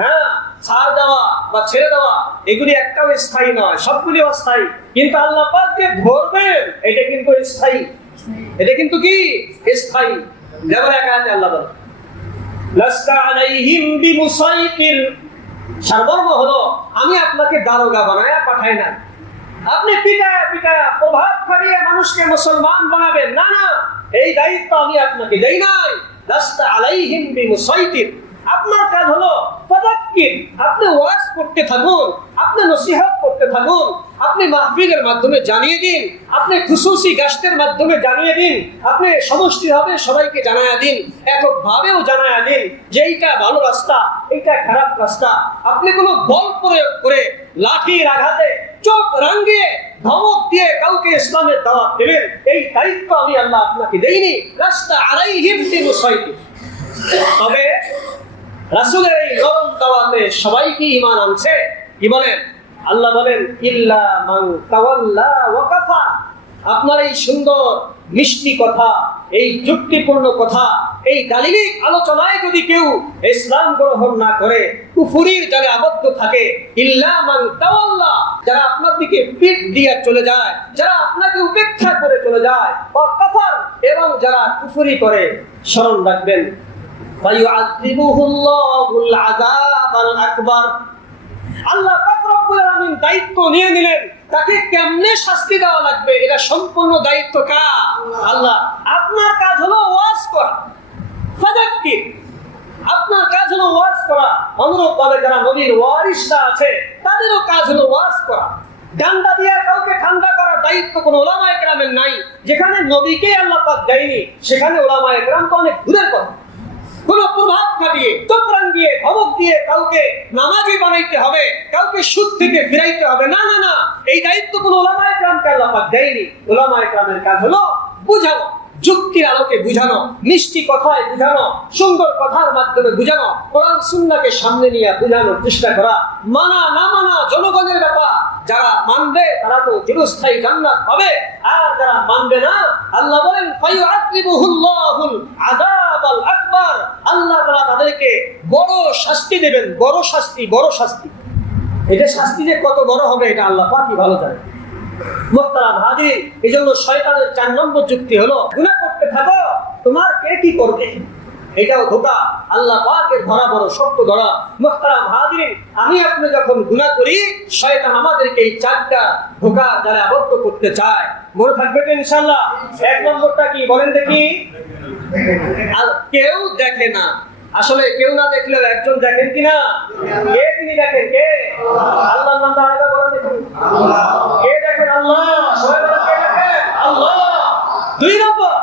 হ্যাঁ, ছাড় দেওয়া বা ছেড়ে দেওয়া এগুলি একটাও স্থায়ী নয়, সবগুলি অস্থায়ী। কিন্তু আল্লাহ পাক যে ধরবেন এটা কিন্তু স্থায়ী, এটা কিন্তু কি স্থায়ী। যেমন এক আয়াতে আল্লাহ বলেন, লাস্তা আলাইহিম বিমুসাইতির। সারমর্ম হলো, আমি আপনাকে দারোগা বানায়া পাঠাই না, আপনি পিটায়া পিটায়া প্রভাব খাটিয়ে মানুষকে মুসলমান বানাবেন না, না, এই দায়িত্ব আমি আপনাকে দেই নাই। লাস্তা আলাইহিম বিমুসাইতির। আপনার কাজ হলো ফাযাক্কির, আপনি ওয়াজ করতে থাকুন, আপনি নসিহত করতে থাকুন, আপনি মাহফিলের মাধ্যমে জানিয়ে দিন, আপনি খুশুসি গাস্তের মাধ্যমে জানিয়ে দিন, আপনি সমষ্টিভাবে সবাইকে জানায়া দিন, এককভাবেও জানায়া দিন যে এইটা ভালো রাস্তা, এইটা খারাপ রাস্তা। আপনি কোনো বল প্রয়োগ করে লাঠির আঘাতে চোখ রাঙিয়ে ধমক দিয়ে কাউকে ইসলামের দাওয়াত দেবেন, এই দায়িত্ব আমি আল্লাহ আপনাকে দেইনি। লাস্তা আলাইহিম বিমুসাইতির। তবে রাসূলের এই নরম দাওয়াতে সবাই কি ঈমান আনছে? কি বলেন? আল্লাহ বলেন, ইল্লা মান তাওয়াল্লা ওয়া কাফা। আপনার এই সুন্দর মিষ্টি কথা, এই যুক্তিপূর্ণ কথা, এই দালিলিক আলোচনায় যদি কেউ ইসলাম গ্রহণ না করে, কুফরির জালে আবদ্ধ থাকে, ইল্লা মান তাওয়াল্লা, যারা আপনার দিকে পিঠ দিয়ে চলে যায়, যারা আপনাকে উপেক্ষা করে চলে যায়, ওয়া কাফার, এবং যারা কুফরি করে, স্মরণ রাখবেন, ফায়ুআযিবুহুল্লাহুল আযাবাল আকবার। আল্লাহ পাক রব্বুল আলামিন দায়িত্ব নিয়ে নিলেন, তাকে কেমনে শাস্তি দেওয়া লাগবে এটা সম্পূর্ণ দায়িত্ব কার? আল্লাহ। আপনার কাজ হলো ওয়াজ করা, ফাযাক্কির, আপনার কাজ হলো ওয়াজ করা। অনুরূপভাবে যারা নবীর ওয়ারিসরা আছে তাদেরও কাজ হলো ওয়াজ করা। ডান্ডা দিয়ে কাউকে ঠান্ডা করার দায়িত্ব কোনো উলামায়ে কেরামের নাই। যেখানে নবীকে আল্লাহ পাক দেয়নি সেখানে উলামায়ে কেরাম তো অনেক দূরের কথা। কোন প্রভাব খাটিয়ে, চোখরাং দিয়ে, ধমক দিয়ে কাউকে নামাজি বানাইতে হবে, কাউকে সুদ থেকে ফিরাইতে হবে, না না না, এই দায়িত্ব কোন উলামায়ে কেরামকে আল্লাহ পাক দেয়নি। উলামায়ে কেরামের কাজ হলো বুঝানো, যুক্তির আলোকে বুঝানো, মিষ্টি কথায় বুঝানো, সুন্দর কথার মাধ্যমে বুঝানো, কোরআন সুন্নাহকে সামনে নিয়ে বুঝানোর চেষ্টা করা। মানা না মানা জনগণের ব্যাপার, যারা মানবে তারা তো চিরস্থায়ী জান্নাত পাবে, আর যারা মানবে না, আল্লাহ বলেন ফায়ুআযিবুহুল্লাহুল আযাবাল আকবার, আল্লাহ তাআলা তাদেরকে বড় শাস্তি দেবেন, বড় শাস্তি, বড় শাস্তি। এটা শাস্তি যে কত বড় হবে এটা আল্লাহ পাকই ভালো জানেন। মুহতারাম হাজির, এজন্য শয়তানের 4 নম্বর যুক্তি হলো গুনাহ করতে থাকো, তোমার কে কি করবে, এটাও ধোঁকা। আল্লাহ পাকের ধরা বড় শক্ত ধরা। মুহতারাম হাজির, আমি আপনি যখন গুনাহ করি, শয়তান আমাদেরকে এই 4টা ধোঁকা যারা আবদ্ধ করতে চায়। মনে থাকবে তো ইনশাআল্লাহ? 1 নম্বরটা কি বলেন দেখি? কেউ দেখে না। আসলে কেউ না দেখলেও একজন দেখেন কিনা? কে তিনি দেখেন? কে? আল্লাহর নাম আরেকবার বলেন দেখুন। কে দেখেন? আল্লাহ। সবাই বলেন কে দেখেন? আল্লাহ। 2 নম্বর,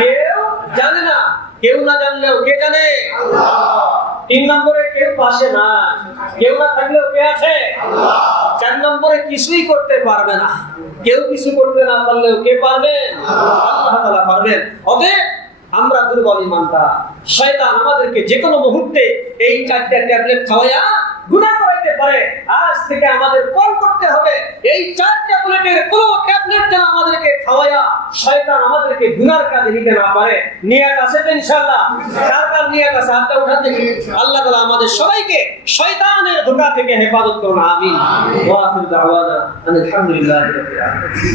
কেউ জানে না। কেউ না জানলেও কে জানে? আল্লাহ। 3 নম্বরে কেউ পাশে না, কেউ না থাকলেও কে আছে? আল্লাহ। 4 নম্বরে কিছুই করতে পারবে না, কেউ কিছু করতে না পারলেও কে পারবেন? আল্লাহ তাআলা পারবেন। অতএব আমরা দুর্বল ইমানদার। শয়তান আমাদেরকে যে কোনো মুহূর্তে এই 4টা ট্যাবলেট খাওয়ায়া গুনাহ করাইতে পারে। আজ থেকে আমাদের কোন করতে হবে, এই 4 ট্যাবলেটের কোনো ট্যাবলেট যেন আমাদেরকে খাওয়ায়া শয়তান আমাদেরকে গুনার কাজে নিতে না পারে। নিয়ত আছে তো ইনশাআল্লাহ? কার নিয়ত আছে হাতটা উঠান দেখি। আল্লাহ তাআলা আমাদের সবাইকে শয়তানের ধোঁকা থেকে হেফাজত করুন, আমিন। ওয়া আখিরু দাওয়ানা আলহামদুলিল্লাহি রাব্বিল আলামিন।